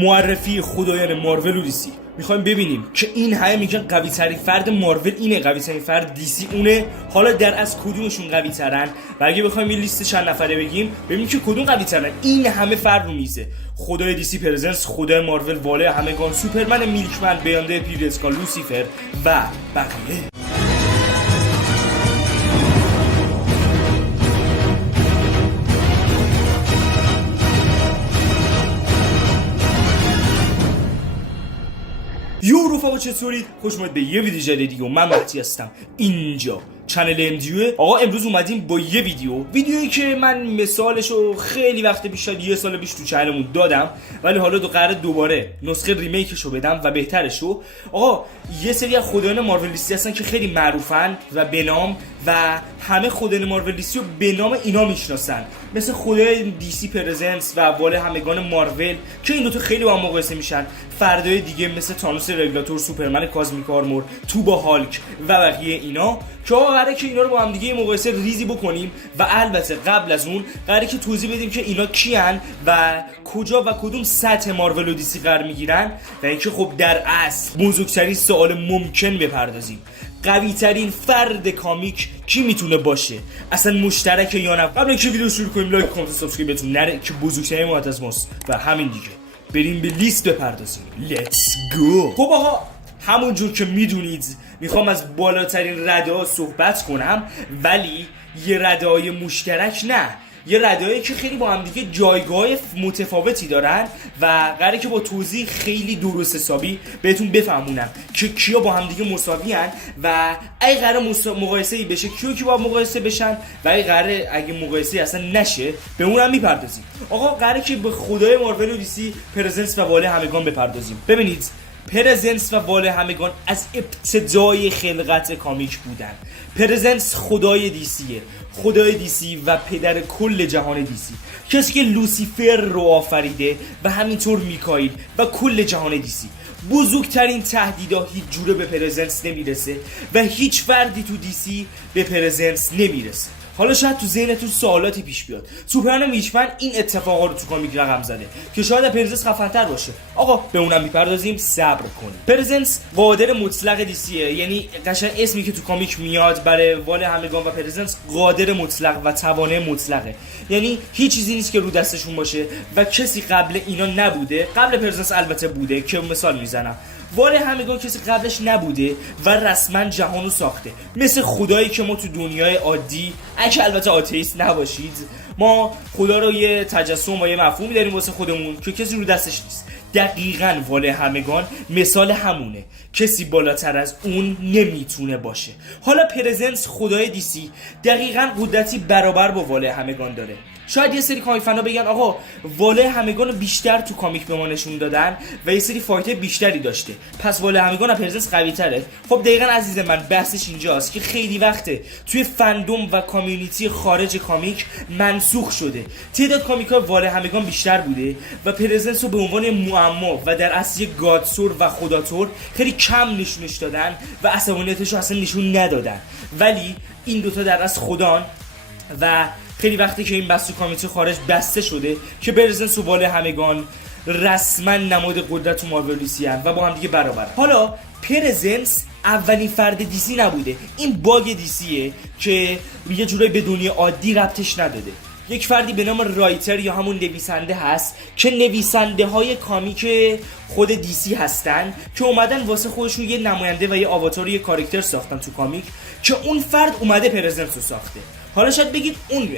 معرفی خدایان مارول و دیسی. میخوایم ببینیم که این همه میگن قوی ترین فرد مارول اینه، قوی ترین فرد دیسی اونه. حالا در از کدومشون قوی ترن و اگه بخوایم یه لیست چند نفره بگیم ببینیم که کدوم قوی ترن. این همه فرد رو میزه. خدای دیسی پرزنس، خدای مارول واله همگان، سوپرمن، میلکمن، بیانده پیرسکا، لوسیفر و بقیه. یو رفقا چطورید؟ خوش اومد به یه ویدیو جدیدی و من مهدی هستم. اینجا چنل MDU. آقا امروز اومدیم با یه ویدیویی که من مثالشو خیلی وقت پیش، شاید یه سال پیش تو چنلمون دادم، ولی حالا قراره دوباره نسخه ریمیکشو بدم و بهترشو. آقا یه سری از خدایان ماروللیستی هستن که خیلی معروفن و به نام و همه خدایان ماروللیستی رو به نام اینا میشناسن، مثل خدای دیسی پرزنس و واله همگان مارول که این دوتا خیلی با هم مقایسه میشن. فردای دیگه مثل تانوس رگولاتور، سوپرمن کازمیک آرمور، توبا هالک و بقیه اینا که آقا قراره که اینا رو با هم دیگه مقایسه ریزی بکنیم و البته قبل از اون قراره که توضیح بدیم که اینا کیان و کجا و کدوم سطح مارول و دیسی قرار میگیرن و اینکه خب در اصل بزرگترین سوال ممکن بپردازیم: قوی ترین فرد کامیک کی میتونه باشه؟ اصلا مشترک یا نه؟ قبل اینکه ویدیو شروع کنیم لایک، کامنت، سابسکرایب بتون نره که بزرگترین ما از ماست و همین دیگه. بریم به لیست بپردازیم. لیتس گو. خب آقا همونجور که میدونید میخوام از بالاترین رده ها صحبت کنم، ولی یه رده های مشترک نه، یه رده‌ای که خیلی با هم دیگه جایگاه متفاوتی دارن و قراره که با توضیح خیلی درست حسابی بهتون بفهمونم که کیا با هم دیگه مساوی ان و اگه قراره مقایسه‌ای بشه کی با مقایسه بشن و اگه مقایسه‌ای اصلا نشه به اونم میپردازیم. آقا قراره که به خدای مارول و دیسی پرزنس و واله همگان بپردازیم. ببینید پرزنس و واله همگان از ابتدای خلقت کامیک بودن. پرزنس خدای دیسیه، خدای دیسی و پدر کل جهان دیسی، کسی که لوسیفر رو آفریده و همینطور میکائیل و کل جهان دیسی. بزرگترین تهدیدا هیچ جوره به پرزنس نمیرسه و هیچ فردی تو دیسی به پرزنس نمیرسه. حالا شاید تو ذهنتون سوالاتی پیش بیاد: سوپرمن میلکمن این اتفاقا رو تو کامیک رقم زده که شاید پرزنس خفن‌تر باشه. آقا به اونم میپردازیم، صبر کنیم. پرزنس قادر مطلق دیسیه، یعنی قشنگ اسمی که تو کامیک میاد برای واله همگان و پرزنس قادر مطلق و توانه مطلقه، یعنی هیچ چیزی نیست که رو دستشون باشه و کسی قبل اینا نبوده. قبل پرزنس البته بوده که مثال میزنم، واله همگان کسی قبلش نبوده و رسما جهانو ساخته، مثل خدایی که ما تو دنیای عادی، اگه البته آتئیست نباشید، ما خدا رو یه تجسم و یه مفهومی داریم واسه خودمون که کسی رو دستش نیست. دقیقاً واله همگان مثال همونه، کسی بالاتر از اون نمیتونه باشه. حالا پرزنس خدای دیسی دقیقاً قدرتی برابر با واله همگان داره. شاید یه سری کامیک فنا بگن آقا واله همگان بیشتر تو کامیک به ما نشون دادن و یه سری فایت بیشتری داشته، پس واله همگان از پرزنس قوی تره. خب دقیقاً عزیز من بحثش اینجاست که خیلی وقته توی فندوم و کامیونیتی خارج کامیک منسوخ شده. تعداد کامیک‌های واله همگان بیشتر بوده و پرزنس رو به عنوان معما و در اصل یک گادسور و خداتور خیلی کم نشونش دادن و عصبانیتش رو اصلا نشون ندادن، ولی این دوتا در اصل خدان و خیلی وقتی که این بحث تو کامیونیتی خارج بسته شده که پرزنس و واله همگان رسما نماد قدرت تو ماروللیسی هستن و با هم دیگه برابر. حالا پرزنس اولین فرد دیسی نبوده، این باگ دیسیه که یه جورایی به دنیا عادی ربطش نداده. یک فردی به نام رایتر یا همون نویسنده هست که نویسنده های کامیک خود دیسی هستن که اومدن واسه خودشون یه نماینده و یه آواتار و یه کاراکتر ساختن تو کامیک که اون فرد اومده پرزنس رو ساخته. حالا شاید بگید اون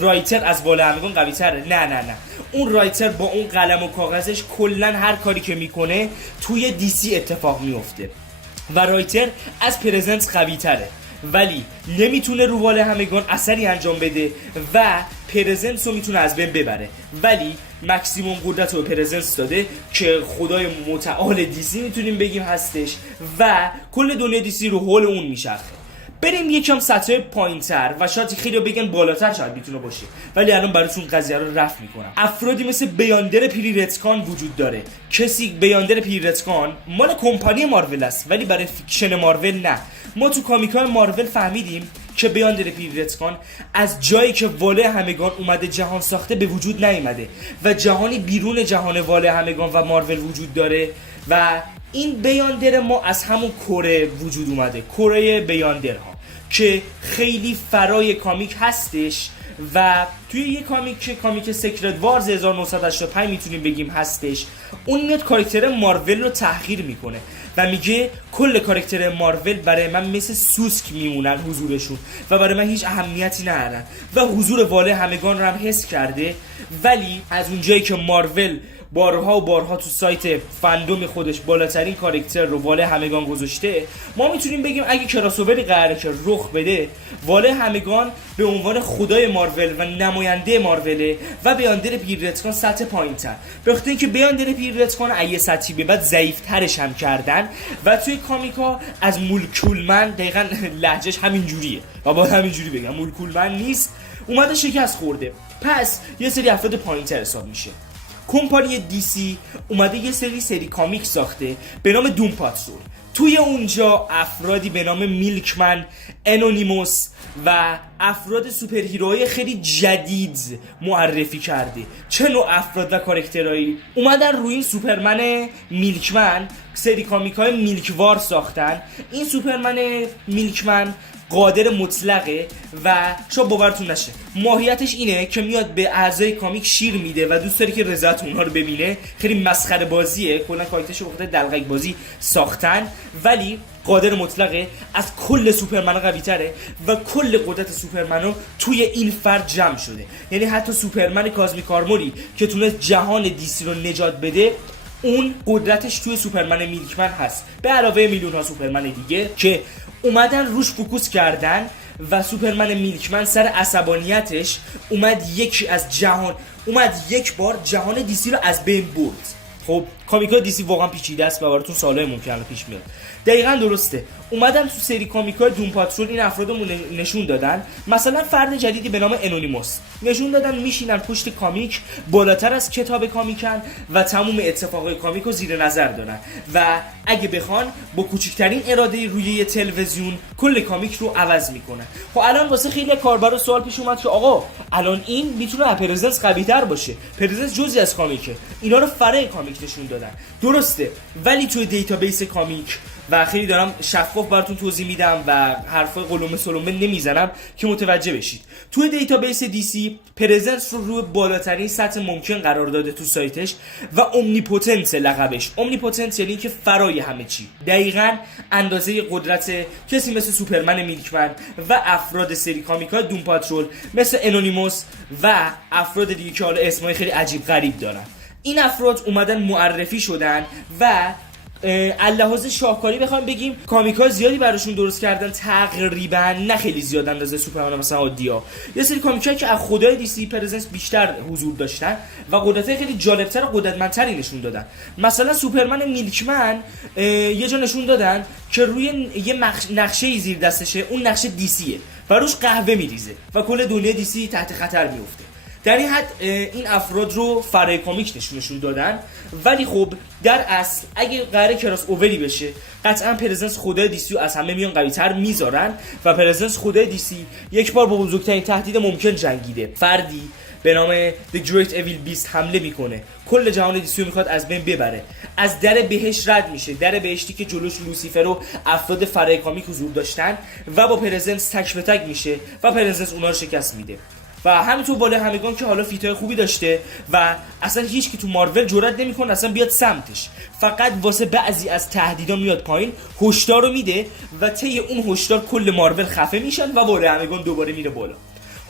رایتر از واله همگان قوی تره. نه، اون رایتر با اون قلم و کاغذش کلن هر کاری که میکنه توی دیسی اتفاق میفته و رایتر از پرزنس قوی تره، ولی نمیتونه رو واله همگان اثری انجام بده و پرزنس رو میتونه از بین ببره، ولی مکسیموم قدرت رو پرزنس داده که خدای متعال دیسی میتونیم بگیم هستش و کل دنیا دیسی رو حول اون میشخه. بریم یکم سطح پایین‌تر و شاید خیلی بگن بالاتر شاید میتونه باشه، ولی الان براتون قضیه رو رفع میکنم. افرادی مثل بیاندر پیریرتکان وجود داره. کسی بیاندر پیریرتکان مال کمپانی مارول است ولی برای فیکشن مارول نه. ما تو کامیک‌های مارول فهمیدیم که بیاندر پیرتکان از جایی که واله همگان اومده جهان ساخته به وجود نیامده و جهانی بیرون جهان واله همگان و مارول وجود داره و این بیاندر ما از همون کره وجود اومده، کره بیاندرها که خیلی فرای کامیک هستش و توی یه کامیک سیکرت وارز 1985 میتونیم بگیم هستش. اون میاد کاراکتر مارول رو تحقیر میکنه و میگه کل کاراکتر مارول برای من مثل سوسک میمونن حضورشون و برای من هیچ اهمیتی ندارن و حضور واله همگان رو هم حس کرده. ولی از اونجایی که مارول بارها و بارها تو سایت فندوم خودش بالاترین کاراکتر رو واله همگان گذاشته، ما میتونیم بگیم اگه کراسووری قراره که رخ بده، واله همگان به عنوان خدای مارول و نماینده مارول و بیاندر پیرتکان سطح پایین‌تر، به خاطر اینکه بیاندر پیرتکان از سطحی به بعد ضعیف‌ترش هم کردن و توی کامیکا از مولکولمن دقیقاً لهجهش همین جوریه و باید همین جوری بگم، مولکولمن نیست، اومده شکست خورده، پس یه سری افراد پایین‌تر حساب میشه. کمپانی دی سی اومده یه سری کامیک ساخته به نام دوم پاترول. توی اونجا افرادی به نام میلکمن، انونیموس و افراد سوپرهیروهای خیلی جدید معرفی کرده. چه نوع افراد و کاراکترهایی اومدن روی این سوپرمن میلکمن سری کامیک‌های میلکوار ساختن. این سوپرمن میلکمن قادر مطلقه و شاید باورتون نشه ماهیتش اینه که میاد به اعضای کامیک شیر میده و دوست داره که رضایت اونها رو ببینه. خیلی مسخره بازیه، کلا کاراکترش رو بخاطر دلغک بازی ساختن، ولی قادر مطلقه، از کل سوپرمن قوی تره و کل قدرت سوپرمنو توی این فرد جمع شده. یعنی حتی سوپرمن کازمیک آرموری که تونست جهان دیسی رو نجات بده، اون قدرتش توی سوپرمن میلکمن هست، به علاوه میلیون ها سوپرمن دیگه که اومدن روش فوکوس کردن و سوپرمن میلکمن سر عصبانیتش اومد یک بار جهان دیسی رو از بین برد. خب کامیکای دیسی واقعا پیچیده است و براتون سوالای ممکنه پیش میاد. دقیقاً درسته. اومدن تو سری کامیکای دوم پاترول این افرادو نشون دادن. مثلا فرد جدیدی به نام انونیموس نشون دادن میشینن پشت کامیک، بالاتر از کتاب کامیکن و تمام اتفاقای کامیکو زیر نظر دارن و اگه بخوان با کوچکترین اراده روی یه تلویزیون کل کامیک رو عوض میکنن. خب الان واسه خیلی کاربرا سوال پیش اومد که آقا الان این میتونه پرزنس قوی‌تر باشه، پرزنس جزئی از کامیکه، اینا رو فرع کامیک نشون دادن. درسته، ولی توی دیتابیس کامیک و خیلی دارم شفاف براتون توضیح میدم و حرفای قلمه سلمه نمیزنم که متوجه بشید. توی دیتابیس دی سی پرزنس رو روی بالاترین سطح ممکن قرار داده تو سایتش و اومنیپوتنت لقبش. اومنیپوتنت یعنی که فرای همه چی، دقیقاً اندازه قدرت کسی مثل سوپرمن میلکمن و افراد سری کامیکای دوم پاترول مثل انونیموس و افراد دیگه که حالا اسمای خیلی عجیب غریب دارن. این افراد اومدن معرفی شدن و اللحاظ شاهکاری بخوام بگیم کامیک‌ها زیادی براشون درست کردن، تقریبا نه خیلی زیاد اندازه سوپرمن مثلا عادی‌ها. یه سری کامیک‌ها که از خدای دی سی پرزنس بیشتر حضور داشتن و قدرت‌های خیلی جالب‌تر و قدرتمندتری نشون دادن. مثلا سوپرمن میلکمن یه جا نشون دادن که روی یه نقشه زیر دستشه، اون نقشه دی سیه و روش قهوه میریزه و کل دنیای دی سی تحت خطر میفته. در این حد این افراد رو فرای کامیک نشون دادن. ولی خب در اصل اگه قراره کراس اووری بشه، قطعا پرزنس خدای دی سی رو از همه میان قوی‌تر میذارن و پرزنس خدای دی سی یک بار با بزرگترین تهدید ممکن جنگیده. فردی به نام The Great Evil Beast حمله میکنه، کل جهان دی سی رو میخواد از بین ببره، از در بهشت رد میشه، در بهشتی که جلوش لوسیفر و افراد فرای کامیک حضور داشتن و با پرزنس تک به تک میشه و پرزنس اونا رو شکست میده. و همینطور بالا همگان که حالا فیتای خوبی داشته و اصلا هیچ که تو مارول جرئت نمیکنه اصلا بیاد سمتش، فقط واسه بعضی از تهدیدا میاد پایین، هشدار رو میده و طی اون هشدار کل مارول خفه میشن و بالا همگان دوباره میره بالا.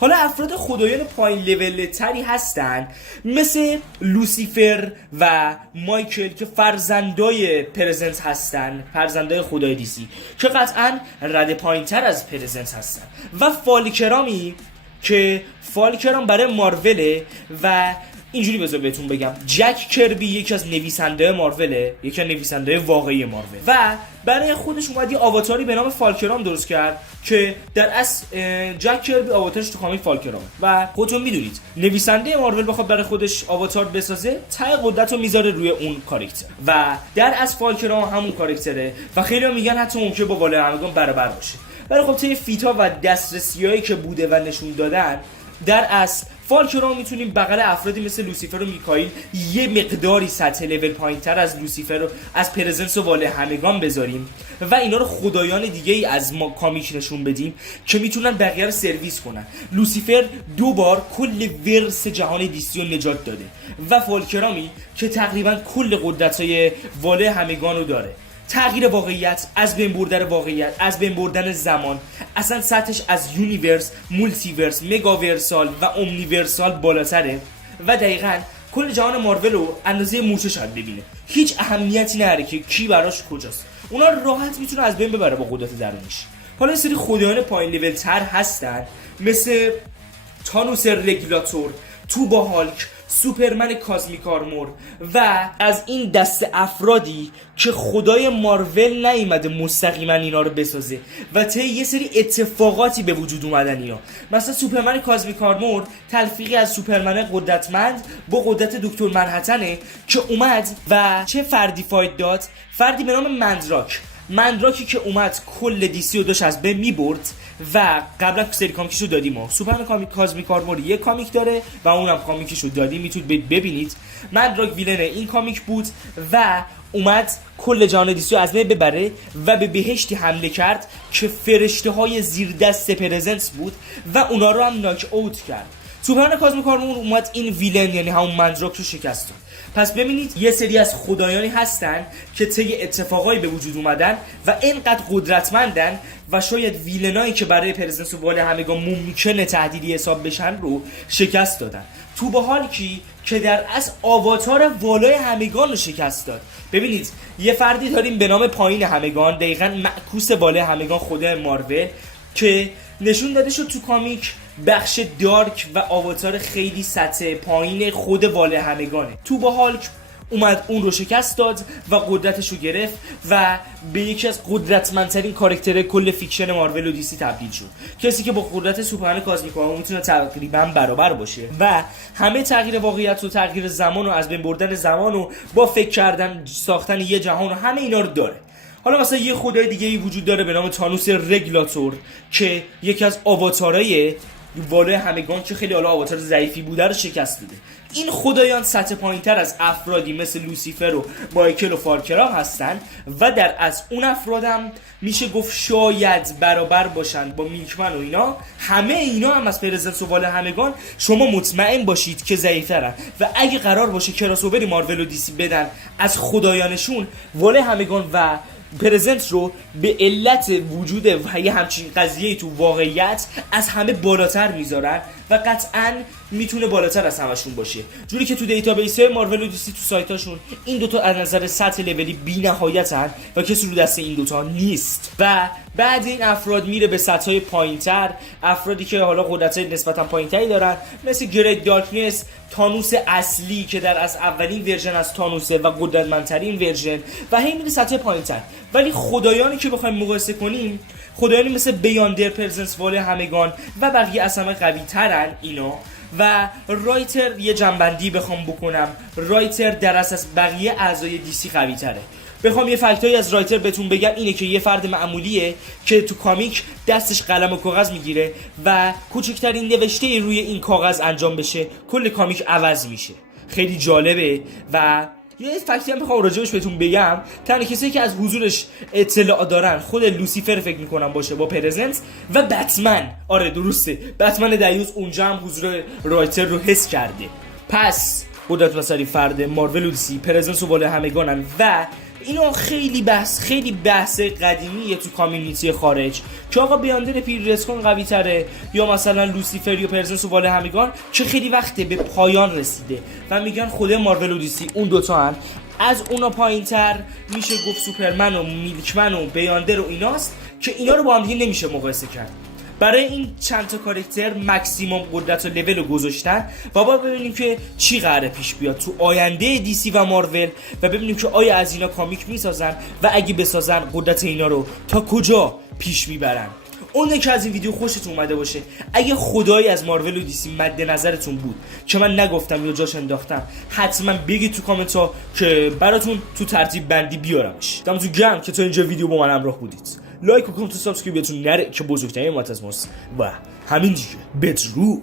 حالا افراد خدایان پایین لول تری هستن مثل لوسیفر و مایکل که فرزندای پرزنس هستن، فرزندای خدای دی سی که قطعا رده پایین تر از پرزنس هستن، و فالکرامی که فالکرام برای ماروله و اینجوری بذار بهتون بگم جک کربی یکی از نویسنده ماروله، یکی از نویسنده واقعی مارول و برای خودش اومد یه آواتاری به نام فالکرام درست کرد که در اصل جک کربی آواتارش تو کامیک فالکرام و خودتون میدونید نویسنده مارول بخواد برای خودش آواتار بسازه ته قدرت رو میذاره روی اون کاراکتر و در اصل فالکرام همون کاراکتره و خیلی‌ها میگن حتی ممکنه با واله همگان برابر باشه. ولی خب طی فیتا و دسترسیایی که بوده و نشون دادن، در اصل فالک را میتونیم بغل افرادی مثل لوسیفر و میکائیل یه مقداری سطح لول پایینتر از لوسیفر و از پرزنس و واله همگان بذاریم و اینا رو خدایان دیگه ای از ما کامیک نشون بدیم که میتونن بقیه رو سرویس کنن. لوسیفر 2 بار کل ورس جهان دیسی رو نجات داده و فالکرامی که تقریبا کل قدرت‌های واله همگان رو داره. تغییر واقعیت، از بین بردن واقعیت، از بین بردن زمان، اصلا سطحش از یونیورس، مولتیورس، مگاورسال و اومنیورسال بالاتره و دقیقاً کل جهان مارول رو اندازه موشه شاید ببینه. هیچ اهمیتی نداره که کی براش کجاست. اونا راحت میتونه از بین ببره با قدرت درونیش. حالا یه سری خدایان پایین لول تر هستن مثل تانوس رگولاتور، توبا هالک، سوپرمن کازمیک آرمور و از این دست افرادی که خدای مارول نیومده مستقیما اینا رو بسازه و طی یه سری اتفاقاتی به وجود اومدن اینا. مثلا سوپرمن کازمیک آرمور تلفیقی از سوپرمن قدرتمند با قدرت دکتر منهتنه که اومد و چه فردی فایت داد؟ فردی به نام مندراکی که اومد کل دیسی رو داشت از بین میبرد و قبلا سری کامیکشو دادیم ما. سوپرمن کازمیک آرمور یه کامیک داره و اونم کامیکشو دادیم، میتونید ببینید. مندراک ویلن این کامیک بود و اومد کل جهان دیسی رو از بین ببره و به بهشتی حمله کرد که فرشته های زیر دست پرزنس بود و اونا رو هم ناک اوت کرد. سوپرمن کازمیک آرمور اومد این ویلن یعنی همون مندراک رو شکست داد. پس ببینید یه سری از خدایانی هستن که طی اتفاقایی به وجود اومدن و اینقدر قدرتمندن و شاید ویلنایی که برای پرزنس و واله همگان ممکنه تهدیدی حساب بشن رو شکست دادن. توبا هالکی که در اصل آواتار والای همگان رو شکست داد. ببینید یه فردی داریم به نام پایین همگان، دقیقاً معکوس والای همگان خدای مارول که نشون داده شد تو کامیک بخش دارک و آواتار خیلی سطح پایین خود واله همگانه. توبا هالک اومد اون رو شکست داد و قدرتش رو گرفت و به یکی از قدرتمندترین کاراکترهای کل فیکشن مارول و دیسی تبدیل شد. کسی که با قدرت سوپرمن کازمیک آرمور میتونه تقریبا برابر باشه و همه تغییر واقعیت و تغییر زمان و از بین بردن زمان و با فکر کردن ساختن یه جهان و همه اینا رو داره. حالا مثلا یه خدای دیگه ای وجود داره به نام تانوس رگولاتور که یکی از آواتارهای واله همگان که خیلی حالا آواتار ضعیفی بوده رو شکست داده. این خدایان سطح پایینتر از افرادی مثل لوسیفر و مایکل و فالکرام هستن و در از اون افرادم میشه گفت شاید برابر باشن با میلکمن و اینا. همه اینا هم از پرزنس و واله همگان شما مطمئن باشید که ضعیف‌ترن و اگه قرار باشه کراسووری مارول و دیسی بدن از خدایانشون، واله همگان و پرزنت رو به علت وجود یه همچین قضیه تو واقعیت از همه بالاتر میذارن و قطعاً میتونه بالاتر از همشون باشه، جوری که تو دیتابیس مارول و دیسی تو سایتاشون این دوتا از نظر سطح لولی بی نهایتن و کسی رو دست این دوتا نیست. و بعد این افراد میره به سطح‌های پایینتر، افرادی که حالا قدرت‌های نسبتاً پایینتری دارن مثل گریت دارکنس، تانوس اصلی که در از اولین ورژن از تانوسه و قدرتمندترین ورژن و هی میره سطح پایینتر. ولی خدایانی که بخوایم مقایسه کنیم، خدایانی مثل بیاندر، پرزنس، واله همگان و بقیه از همه قوی ترن اینا. و رایتر یه جنبندی بخوام بکنم، رایتر در اساس بقیه اعضای دیسی قوی تره. بخوام یه فکتایی از رایتر بهتون بگم اینه که یه فرد معمولیه که تو کامیک دستش قلم و کاغذ میگیره و کوچکترین نوشته روی این کاغذ انجام بشه کل کامیک عوض میشه. خیلی جالبه. و یه فکتی هم بخوام راجبش بهتون بگم، تنها کسی که از حضورش اطلاع دارن خود لوسیفر فکر میکنم باشه با پرزنس و بتمن. آره درسته، بتمن دیوز اونجا هم حضور رایتر رو حس کرده. پس قدرت مسئله فرد مارول و دیسی پرزنس و واله همگانن و اینا خیلی بحث قدیمیه تو کامیونیتی خارج که آقا بیاندر پیرسکون قوی تره یا مثلا لوسیفر یا پرزنس و واله همگان که خیلی وقته به پایان رسیده و میگن خود مارول و دیسی اون دوتا هن. از اونا پایینتر میشه گفت سوپرمن و میلکمن و بیاندر و ایناست که اینا رو با هم دیگه نمیشه مقایسه کرد. برای این چند تا کاراکتر مکسیمم قدرت و لول رو گذاشتن و با ببینیم که چی قراره پیش بیاد تو آینده دیسی و مارول و ببینیم که آیا از اینا کامیک میسازن و اگه بسازن قدرت اینا رو تا کجا پیش میبرن. اونه که از این ویدیو خوشتون اومده باشه، اگه خدایی از مارول و دیسی مد نظرتون بود که من نگفتم یا جاش انداختم، حتما بگید تو کامنت ها که براتون تو ترتیب بندی بیارمش. دمتون گرم که تا اینجا ویدیو با من همراه بودید. لایک و کامنت و سابسکرایبتون نره که بزرگترین حمایت از ماست و همین دیگه بدرود.